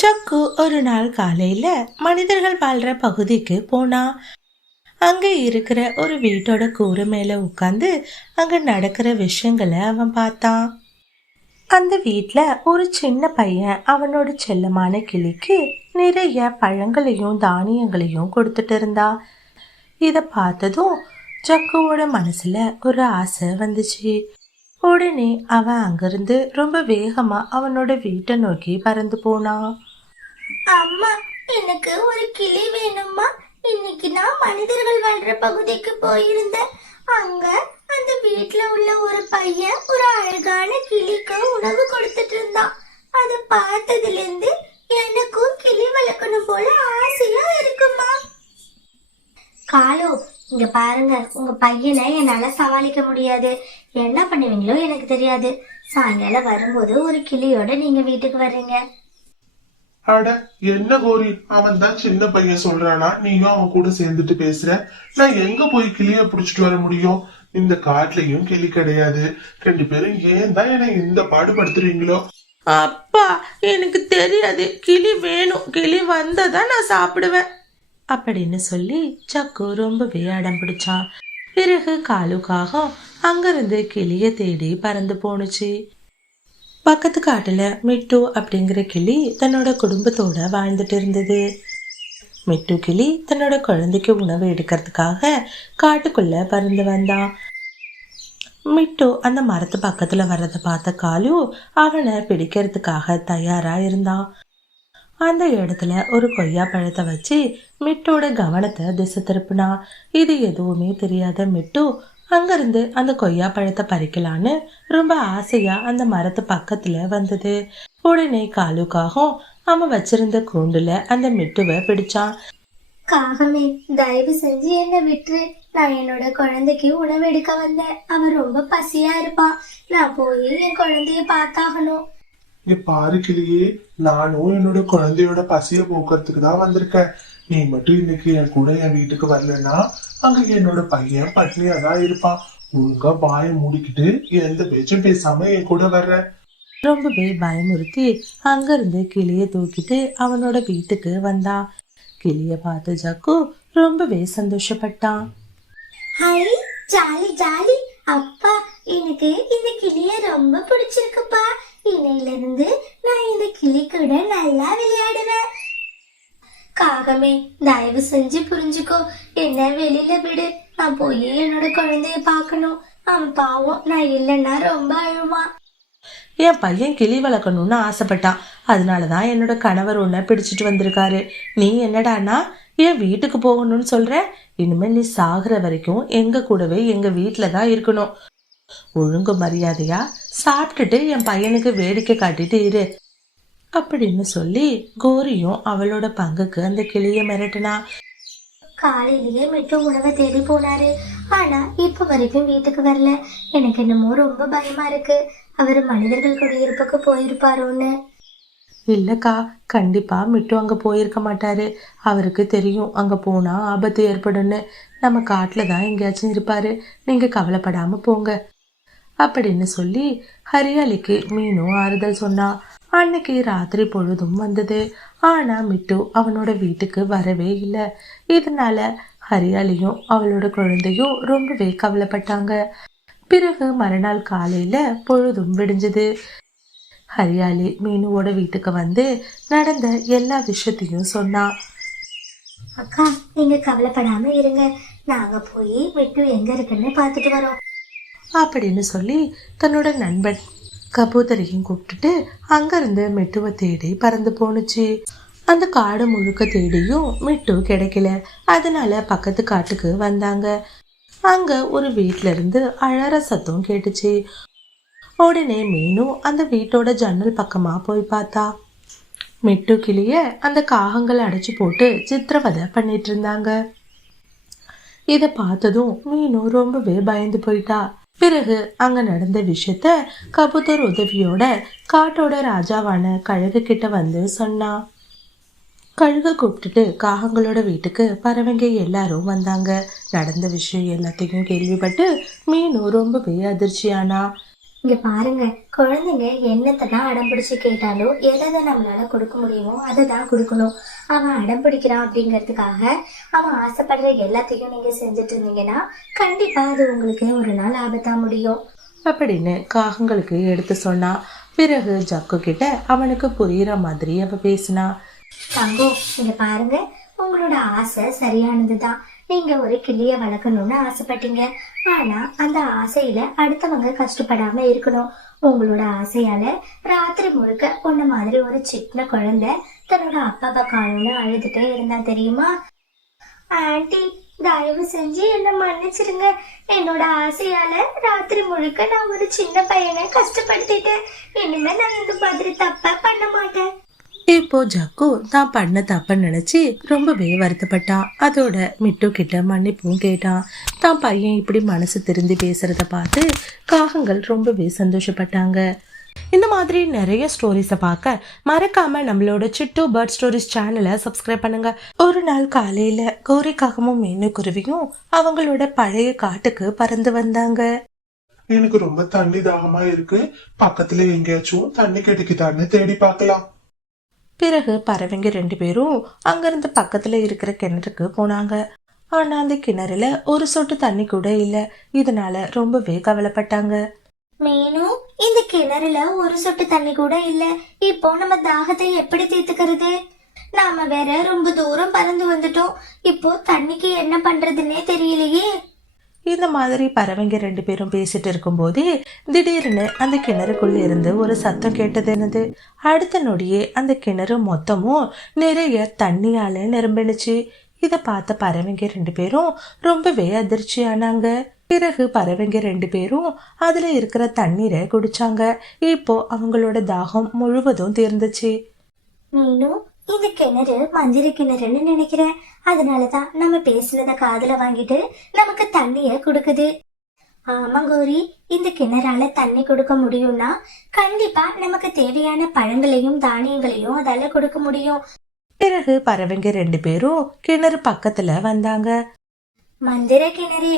Jug ஒரு நாள் காலையில மனிதர்கள் வாழ்ற பகுதிக்கு போனா. அங்க இருக்கிற ஒரு வீட்டோட கூரை மேல உட்கார்ந்து அங்க நடக்கிற விஷயங்களை அவன் பார்த்தான். அந்த வீட்ல ஒரு சின்ன பையன் அவனோட செல்லமான கிளிக்கு நிறைய பழங்களையும் தானியங்களையும் கொடுத்துட்டு இருந்தா. இத பார்த்ததும் ஜக்குவோட மனசுல ஒரு ஆசை வந்துச்சு. உடனே அவன் அங்கிருந்து ரொம்ப வேகமா அவனோட வீட்டை நோக்கி பறந்து போனான். அம்மா, எனக்கு ஒரு கிளி வேணும்மா. இன்னைக்கு நான் மனிதர்கள் வாழ்ற பகுதிக்கு போயிருந்தேன். அங்க அந்த வீட்ல உள்ள ஒரு பையன் ஒரு அழகான கிளிக்கு உணவு கொடுத்துட்டு இருந்தான். அத பார்த்ததுல இருந்து எனக்கும் கிளி வளர்க்கணும் போல ஆசையா இருக்குமா. காலு, இங்க பாருங்க, உங்க பையனை என்னால சமாளிக்க முடியாது. என்ன பண்ணுவீங்களோ எனக்கு தெரியாது. சாயங்காலம் வரும்போது ஒரு கிளியோட நீங்க வீட்டுக்கு வர்றீங்க. அட என்ன கோரி, அவன் தான் சின்ன பையன் சொல்றானா, நீயும் அவன் கூட சேர்ந்துட்டு பேசுற. நான் எங்க போய் கிளிய புடிச்சிட்டு வர முடியும்? இந்த காட்டுலயும் கிளி கிடையாது. ரெண்டு பேரும் ஏன் தான் என்னை இந்த பாடுபடுத்துறீங்களோ? அப்பா, எனக்கு தெரியாது, கிளி வேணும், கிளி வந்தாதான் நான் சாப்பிடுவேன் அப்படின்னு சொல்லி சக்கு ரொம்பவே அடம் பிடிச்சான். பிறகு காலுக்காக அங்கிருந்து கிளிய தேடி பறந்து போனுச்சு. பக்கத்து காட்டுல மிட்டு அப்படிங்கிற கிளி தன்னோட குடும்பத்தோட வாழ்ந்துட்டு இருந்தது. மிட்டு கிளி தன்னோட குழந்தைக்கு உணவு எடுக்கிறதுக்காக காட்டுக்குள்ள பறந்து வந்தான். மிட்டு அந்த மரத்து பக்கத்துல வர்றதை பார்த்த காலு அவனை பிடிக்கிறதுக்காக தயாரா இருந்தான். அந்த இடத்துல ஒரு கொய்யா பழத்தை வச்சு மிட்டோட கவனத்தை திசை திருப்பினா. இது எதுவுமே தெரியாத மிட்டு அங்கிருந்து அந்த கொய்யா பழத்தை பறிக்கலான்னு ரொம்ப ஆசையா அந்த மரத்து பக்கத்துல வந்தது. உடனே காலுக்காகவும் அவன் வச்சிருந்த கூண்டுல அந்த மிட்டுவை பிடிச்சான். காகமே, தயவு செஞ்சு என்ன விட்டுரு. நான் என்னோட குழந்தைக்கு உணவு எடுக்க வந்தேன். அவன் ரொம்ப பசியா இருப்பான். நான் போய் என் குழந்தைய பார்த்தாகணும். பாரு கிளியே, நானும் என்னோட குழந்தையோட பசிய போக்குறதுக்கு தான் வந்திருக்கேன். நீ மட்டும் இன்னைக்கு என் கூட என் வீட்டுக்கு வரலன்னா அங்க என்னோட பையன் பட்னியா தான் இருப்பான். ஒழுங்கா வாயை மூடிக்கிட்டு எந்த பேச்சும் பேசாம என் கூட வர்ற. ரொம்பவே பயமுறுத்தி அங்கிருந்து கிளிய தூக்கிட்டு அவனோட வீட்டுக்கு வந்தான். கிளிய பார்த்து ஜக்கு ரொம்பவே சந்தோஷப்பட்டான். High, jolly jolly. அப்பா, எனக்கு இந்த கிளிய ரொம்ப பிடிச்சிருக்குப்பா. இன்னையில இருந்து நான் இந்த கிளி கூட நல்லா விளையாடுவேன். காகமே, தயவு செஞ்சு புரிஞ்சுக்கோ. என்ன வெளியில விடு. நான் போய் என்னோட குழந்தைய பார்க்கணும். அவன் பாவம், நான் இல்லைன்னா ரொம்ப அழுவான். என் பையன் கிளி வளர்க்கணும்னு ஆசைப்பட்டான். அதனாலதான் என்னோட கணவர் உன்னை பிடிச்சிட்டு வந்திருக்காரு. நீ என்னடானா என் வீட்டுக்கு போகணும்னு சொல்ற? இனிமே நீ சாகுற வரைக்கும் எங்க கூடவே எங்க வீட்டுல தான் இருக்கணும். ஒழுங்கு மரியாதையா சாப்பிட்டுட்டு என் பையனுக்கு வேடிக்கை காட்டிட்டு இரு அப்படின்னு சொல்லி கோரியும் அவளோட பங்குக்கு அந்த கிளிய மிரட்டினா. காலையிலேயே மிட்டு உணவை தேடி போனாரு. ஆனா இப்ப வரைக்கும் வீட்டுக்கு வரல. எனக்கு என்னமோ ரொம்ப பயமா இருக்கு. அவரு மனிதர்கள் குடியிருப்புக்கு போயிருப்பாரோன்னு. இல்லக்கா, கண்டிப்பா மிட்டு அங்க போயிருக்க மாட்டாரு. அவருக்கு தெரியும் அங்க போனா ஆபத்து ஏற்படும்னு. நம்ம காட்டுல தான் எங்கேயாச்சும் இருப்பாரு. நீங்க கவலைப்படாம போங்க அப்படின்னு சொல்லி ஹரியாலிக்கு மீனும் ஆறுதல் சொன்னா. அன்னைக்கு ராத்திரி பொழுதும் வந்தது. ஆனா மிட்டு அவனோட வீட்டுக்கு வரவே இல்லை. இதனால ஹரியாலியும் அவளோட குழந்தையும் ரொம்பவே கவலைப்பட்டாங்க. பிறகு மறுநாள் காலையில பொழுதும் விடிஞ்சது. ஹரியாலி மீனுவோட வீட்டுக்கு வந்து நடந்த எல்லா விஷயத்தையும் சொன்னா. அக்கா, நீங்க கவலைப்படாம இருங்க. நாங்க போய் மிட்டு எங்க இருக்குன்னு பாத்துட்டு வரோம் அப்படின்னு சொல்லி தன்னோட நண்பன் கபூதரையும் கூப்பிட்டுட்டு அங்கிருந்து மிட்டுவை தேடி பறந்து போனுச்சு. அந்த காடு முழுக்க தேடியும் மிட்டு கிடைக்கல. அதனால பக்கத்து காட்டுக்கு வந்தாங்க. அங்க ஒரு வீட்டுல இருந்து அழற சத்தம் கேட்டுச்சு. உடனே மீனும் அந்த வீட்டோட ஜன்னல் பக்கமா போய் பார்த்தா. மிட்டு கிளிய அந்த காகங்களை அடைச்சு போட்டு சித்திரவதை பண்ணிட்டு இருந்தாங்க. இத பார்த்ததும் மீனும் ரொம்பவே பயந்து போயிட்டா. பிறகு அங்க நடந்த விஷயத்த கபூதர் உதவியோட காட்டோட ராஜாவான கழுகு கிட்ட வந்து சொன்னா. கழுக கூப்பிட்டுட்டு காகங்களோட வீட்டுக்கு பறவைங்க எல்லாரும் வந்தாங்க. நடந்த விஷயம் எல்லாத்தையும் கேள்விப்பட்டு மீனும் ரொம்பவே அதிர்ச்சியானா. இங்க பாருங்க, குழந்தைங்க என்னத்தை தான் அடம் பிடிச்சு கேட்டாலும் எதை நம்மளால கொடுக்க முடியுமோ அதை தான் கொடுக்கணும். அவன் அடம் பிடிக்கிறான் அப்படிங்கிறதுக்காக அவன் ஆசைப்படுற எல்லாத்தையும் நீங்க செஞ்சுட்டு இருந்தீங்கன்னா கண்டிப்பா அது உங்களுக்கு ஒரு நாள் ஆபத்தா முடியும் அப்படின்னு காகங்களுக்கு எடுத்து சொன்னா. பிறகு ஜக்கு கிட்ட அவனுக்கு புரியுற மாதிரி அவ பேசினா. தங்கம், இங்க பாருங்க, உங்களோட ஆசை சரியானதுதான். நீங்க ஒரு கிளிய வளர்க்கணும்னு ஆசைப்பட்டீங்க. ஆனா அந்த ஆசையில அடுத்தவங்க கஷ்டப்படாம இருக்கணும். உங்களோட ஆசையால ராத்திரி முழுக்க உன்ன மாதிரி ஒரு சின்ன குழந்தை தன்னோட அப்பாவை காணும்னு அழுதுட்டே இருந்தா தெரியுமா? ஆண்டி, தயவு செஞ்சு என்ன மன்னிச்சிருங்க. என்னோட ஆசையால ராத்திரி முழுக்க நான் ஒரு சின்ன பையனை கஷ்டப்படுத்திட்டேன். இனிமே நான் இந்த மாதிரி தப்பா பண்ண மாட்டேன். இப்போ ஜக்கு தான் பண்ண தப்ப நினைச்சு ரொம்பவே வருத்தப்பட்டான். அதோட மிட்டு கிட்ட மன்னிப்பும் கேட்டான். தான் பையன் இப்படி மனசு திருந்தி பேசுறத பார்த்து காகங்கள் ரொம்பவே சந்தோஷப்பட்டாங்க. இந்த மாதிரி நிறைய ஸ்டோரிஸை பார்க்க மறக்காம நம்மளோட சிட்டு பேர்ட் ஸ்டோரிஸ் சேனலை சப்ஸ்கிரைப் பண்ணுங்க. ஒரு நாள் காலையில கௌரிக்காகமும் மீனு குருவியும் அவங்களோட பழைய காட்டுக்கு பறந்து வந்தாங்க. எனக்கு ரொம்ப தண்ணி தாகமா இருக்கு, பக்கத்துல எங்கேயாச்சும் தண்ணி கிடைக்குதான்னு தேடி பார்க்கலாம். பிறகு பறவைங்க 2 பேரும் அங்கிருந்து பக்கத்துல இருக்கிற கிணறுக்கு போனாங்க. ஆனா அந்த கிணறுல ஒரு சொட்டு தண்ணி கூட இல்ல. இதனால ரொம்பவே கவலைப்பட்டாங்க. மீனு, இந்த கிணறுல ஒரு சொட்டு தண்ணி கூட இல்ல. இப்போ நம்ம தாகத்தை எப்படி தீர்த்துக்கிறது? நாம வேற ரொம்ப தூரம் பறந்து வந்துட்டோம். இப்போ தண்ணிக்கு என்ன பண்றதுன்னே தெரியலையே. இந்த மாதிரி பறவைங்க 2 பேரும் பேசிட்டு இருக்கும் போதே திடீர்னு அந்த கிணறுக்குள்ள இருந்து ஒரு சத்தம் கேட்டது. என்னது? அடுத்த நொடியே அந்த கிணறு மொத்தமும் நிறைய தண்ணியால நிரம்பினுச்சு. இத பார்த்த பறவைங்க 2 பேரும் ரொம்பவே அதிர்ச்சி ஆனாங்க. பிறகு பறவைங்க 2 பேரும் அதுல இருக்கிற தண்ணீரை குடிச்சாங்க. இப்போ அவங்களோட தாகம் முழுவதும் தீர்ந்துச்சு. மீனு, இந்த கிணறு மந்திர கிணறுன்னு நினைக்கிறேன். அதனாலதான் நம்ம பேசுனத காதுல வாங்கிட்டு நமக்கு தண்ணிய கொடுக்குது. ஆமா கௌரி, இந்த கிணறால தண்ணி கொடுக்க முடியும்னா கண்டிப்பா நமக்கு தேவையான பழங்களையும் தானியங்களையும் அதால கொடுக்க முடியும். பிறகு பறவைங்க 2 பேரும் கிணறு பக்கத்துல வந்தாங்க. மந்திர கிணறு,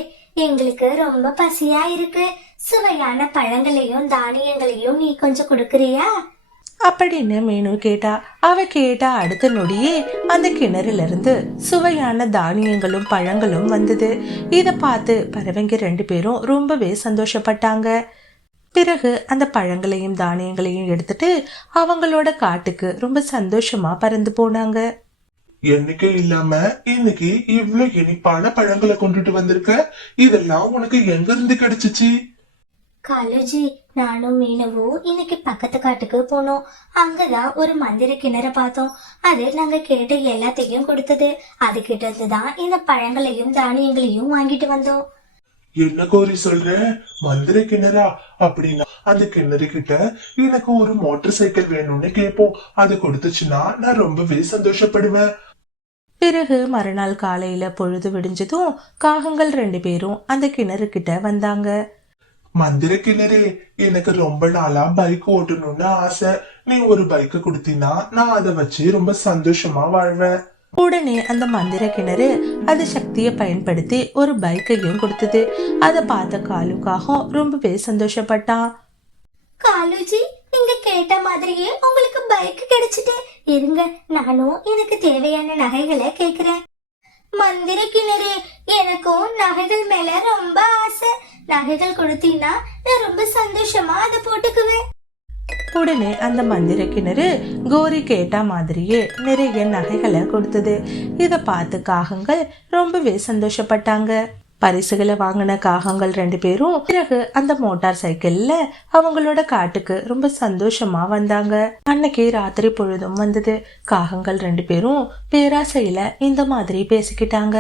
எங்களுக்கு ரொம்ப பசியா இருக்கு. சுவையான பழங்களையும் தானியங்களையும் நீ கொஞ்சம் கொடுக்கறியா அப்படின்னு மீனு கேட்டா. அவ கேட்டா அடுத்த நொடியே அந்த கிணறுல இருந்து சுவையான தானியங்களும் பழங்களும் வந்தது. இத பார்த்து பறவைங்க 2 பேரும் ரொம்பவே சந்தோஷப்பட்டாங்க. பிறகு அந்த பழங்களையும் தானியங்களையும் எடுத்துட்டு அவங்களோட காட்டுக்கு ரொம்ப சந்தோஷமா பறந்து போனாங்க. என்னைக்கே இல்லாம இன்னைக்கு இவ்வளவு இனிப்பான பழங்களை கொண்டுட்டு வந்திருக்க. இதெல்லாம் உனக்கு எங்க இருந்து கிடைச்சிச்சு? காலுஜி, நானும் மீனவும் இன்னைக்கு பக்கத்து காட்டுக்கு போனோம். அங்கதான் ஒரு மந்திர கிணற பார்த்தோம். அது நாங்க கேட்ட எல்லாத்தையும் கொடுத்தது. அது கிட்ட இருந்துதான் இந்த பழங்களையும் தானியங்களையும் வாங்கிட்டு வந்தோம். என்ன கோரி சொல்ற? மந்திர கிணறா? அப்படின்னா அந்த கிணறு கிட்ட எனக்கு ஒரு மோட்டார் சைக்கிள் வேணும்னு கேட்போம். அது கொடுத்துச்சுன்னா நான் ரொம்பவே சந்தோஷப்படுவேன். பிறகு மறுநாள் காலையில பொழுது விடிஞ்சதும் காகங்கள் 2 பேரும் அந்த கிணறு கிட்ட வந்தாங்க. மந்திர கிணறே, எனக்கு ரொம்ப நாளா பைக் ஓட்டணும்னு ஆசை. நீ ஒரு பைக் கொடுத்தீனா நான் அதை வச்சு ரொம்ப சந்தோஷமா வாழ்வேன். உடனே அந்த மந்திர கிணறு அது சக்தியை பயன்படுத்தி ஒரு பைக்கையும் கொடுத்தது. அதை பார்த்த காலுக்காகவும் ரொம்பவே சந்தோஷப்பட்டான். காலுஜி, நீங்க கேட்ட மாதிரியே உங்களுக்கு பைக் கிடைச்சிட்டு. இருங்க, நானும் எனக்கு தேவையான நகைகளை கேக்குறேன். மந்திர கிணறு, எனக்கும் நகைகள் மேல ரொம்ப ஆசை. நகைகள் கொடுத்தீங்கன்னா நான் ரொம்ப சந்தோஷமா அதை போட்டுக்குவேன். உடனே அந்த மந்திர கிணறு கோரி கேட்ட மாதிரியே நிறைய நகைகளை கொடுத்தது. இத பார்த்து காகங்கள் ரொம்பவே சந்தோஷப்பட்டாங்க. பரிசுகளை வாங்கின காகங்கள் 2 பேரும் பிறகு அந்த மோட்டார் சைக்கிள்ல அவங்களோட காட்டுக்கு ரொம்ப சந்தோஷமா வந்தாங்க. அன்னைக்கு ராத்திரி பொழுதும் வந்தது. காகங்கள் 2 பேரும் பேராசையில இந்த மாதிரி பேசிக்கிட்டாங்க.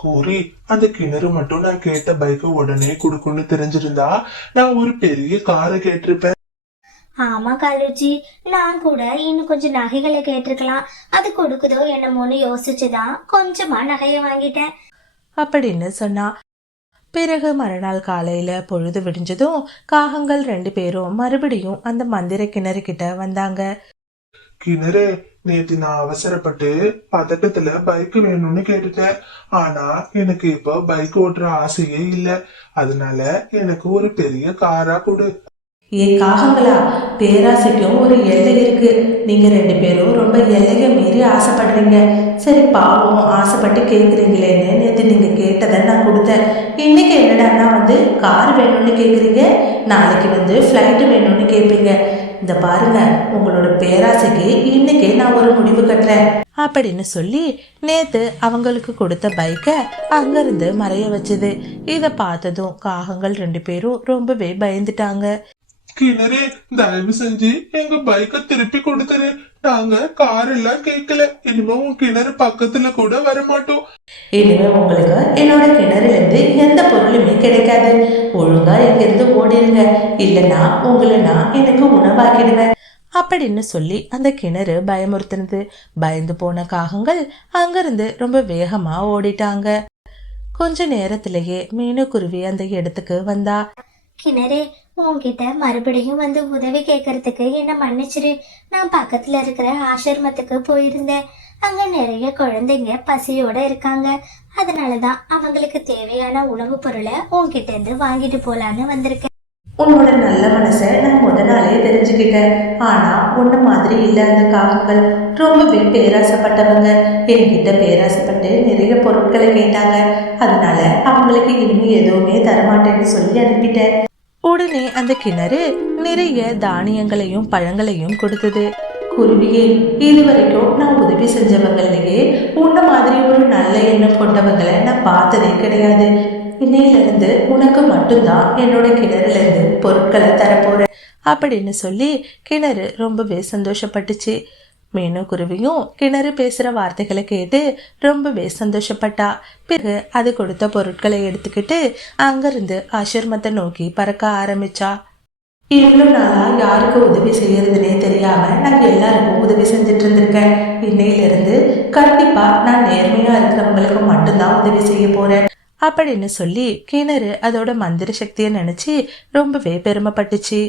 கோரி, அந்த கிணறு மட்டும் நான் கேட்ட பைக்கு உடனே கொடுக்கும்னு தெரிஞ்சிருந்தா நான் ஒரு பெரிய காரை கேட்டிருப்பேன். ஆமா காலுஜி, நான் கூட இன்னும் கொஞ்சம் நகைகளை கேட்டிருக்கலாம். அது கொடுக்குதோ என்னமோன்னு யோசிச்சுதான் கொஞ்சமா நகையை வாங்கிட்டேன் அப்படின்னு சொன்னா. பிறகு மறுநாள் காலையில பொழுது விடிஞ்சதும் காகங்கள் 2 பேரும் மறுபடியும் அந்த மந்திர கிணறு கிட்ட வந்தாங்க. கிணறு, நேத்து நான் அவசரப்பட்டு பதட்டத்துல பைக் வேணும்னு கேட்டுட்டேன். ஆனா எனக்கு இப்ப பைக் ஓட்டுற ஆசையே இல்ல. அதனால எனக்கு ஒரு பெரிய காரா கொடு. ஏன் காகங்களா, பேராசைக்கும் ஒரு எல்லை இருக்கு. நீங்க 2 பேரும் ரொம்ப எல்லையை மீறி ஆசைப்படுறீங்க. சரி பாவம், ஆசைப்பட்டு கேட்குறீங்களேன்னு நேற்று நீங்க கேட்டதை நான் கொடுத்தேன். இன்னைக்கு என்னடான்னா கார் வேணும்னு கேட்குறீங்க, நாளைக்கு ஃப்ளைட்டு வேணும்னு கேட்பீங்க. இந்த பாருங்க, உங்களோட பேராசைக்கு இன்னைக்கே நான் ஒரு முடிவு கட்டுறேன் அப்படின்னு சொல்லி நேத்து அவங்களுக்கு கொடுத்த பைக்கை அங்கிருந்து மறைய வச்சது. இதை பார்த்ததும் காகங்கள் 2 பேரும் ரொம்பவே பயந்துட்டாங்க. கிணறு, தயவு செஞ்சு எங்க பைக்க திருப்பி கொடுத்துரு. நாங்க கார் எல்லாம் கேட்கல. இனிமே உன் கிணறு பக்கத்துல கூட வரமாட்டோம். இனிமே உங்களுக்கு என்னோட கிணறுல இருந்து எந்த பொருளுமே கிடைக்காது. ஒழுங்கா இங்கிருந்து ஓடிடுங்க, இல்லைன்னா உங்களை நான் எனக்கு உணவாக்கிடுவேன் அப்படின்னு சொல்லி அந்த கிணறு பயமுறுத்தினது. பயந்து போன காகங்கள் அங்கிருந்து ரொம்ப வேகமா ஓடிட்டாங்க. கொஞ்ச நேரத்திலேயே மீனுக்குருவி அந்த இடத்துக்கு வந்தா. கிணறு, உன்கிட்ட மறுபடியும் உதவி கேட்கறதுக்கு என்ன மன்னிச்சிரு. நான் பக்கத்துல இருக்கிற ஆசிரமத்துக்கு போயிருந்தேன். அங்க நிறைய குழந்தைங்க பசியோட இருக்காங்க. அதனாலதான் அவங்களுக்கு தேவையான உணவுப் பொருளை உன்கிட்ட இருந்து வாங்கிட்டு போலான்னு வந்திருக்கேன். உன்னோட நல்ல மனசை நான் நாளே தெரிஞ்சுக்கிட்டேன். ஆனா உன்ன மாதிரி இல்ல அந்த காகங்கள். ரொம்பவே பேராசைப்பட்டவங்க. என்கிட்ட பேராசைப்பட்டு நிறைய பொருட்களை கேட்டாங்க. அதனால அவங்களுக்கு இனிமே எதுவுமே தரமாட்டேன்னு சொல்லி அனுப்பிட்டேன். உடனே அந்த கிணறு நிறைய தானியங்களையும் பழங்களையும் கொடுத்தது. குருவியே, இதுவரைக்கும் நான் உதவி செஞ்சவங்களையே உன்ன மாதிரி ஒரு நல்ல எண்ணம் கொண்டவங்களை நான் பார்த்ததே கிடையாது. இன்னையிலிருந்து உனக்கு மட்டும்தான் என்னோட கிணறுல இருந்து பொருட்களை தரப்போறேன் அப்படின்னு சொல்லி கிணறு ரொம்பவே சந்தோஷப்பட்டுச்சு. மீனுக்குருவியும் கிணறு பேசுற வார்த்தைகளை கேட்டு ரொம்பவே சந்தோஷப்பட்டா. பிறகு அது கொடுத்த பொருட்களை எடுத்துக்கிட்டு அங்கிருந்து ஆசிரமத்தை நோக்கி பறக்க ஆரம்பிச்சா. இவ்வளவு நாளா யாருக்கு உதவி செய்யறதுனே தெரியாம நான் எல்லாருக்கும் உதவி செஞ்சுட்டு இருந்திருக்கேன். இன்னையிலிருந்து கண்டிப்பா நான் நேர்மையா இருக்கிறவங்களுக்கு மட்டும்தான் உதவி செய்ய போறேன் அப்படின்னு சொல்லி கிணறு அதோட மந்திர சக்தியை நினைச்சு ரொம்பவே பெருமைப்பட்டுச்சு.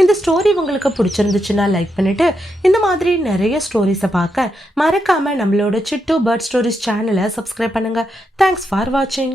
இந்த ஸ்டோரி உங்களுக்கு பிடிச்சிருந்துச்சுன்னா லைக் பண்ணிட்டு இந்த மாதிரி நிறைய ஸ்டோரிஸை பார்க்க மறக்காம நம்மளோட சிட்டு பேர்ட் ஸ்டோரிஸ் சேனலை சப்ஸ்கிரைப் பண்ணுங்க. தேங்க்ஸ் ஃபார் வாட்சிங்.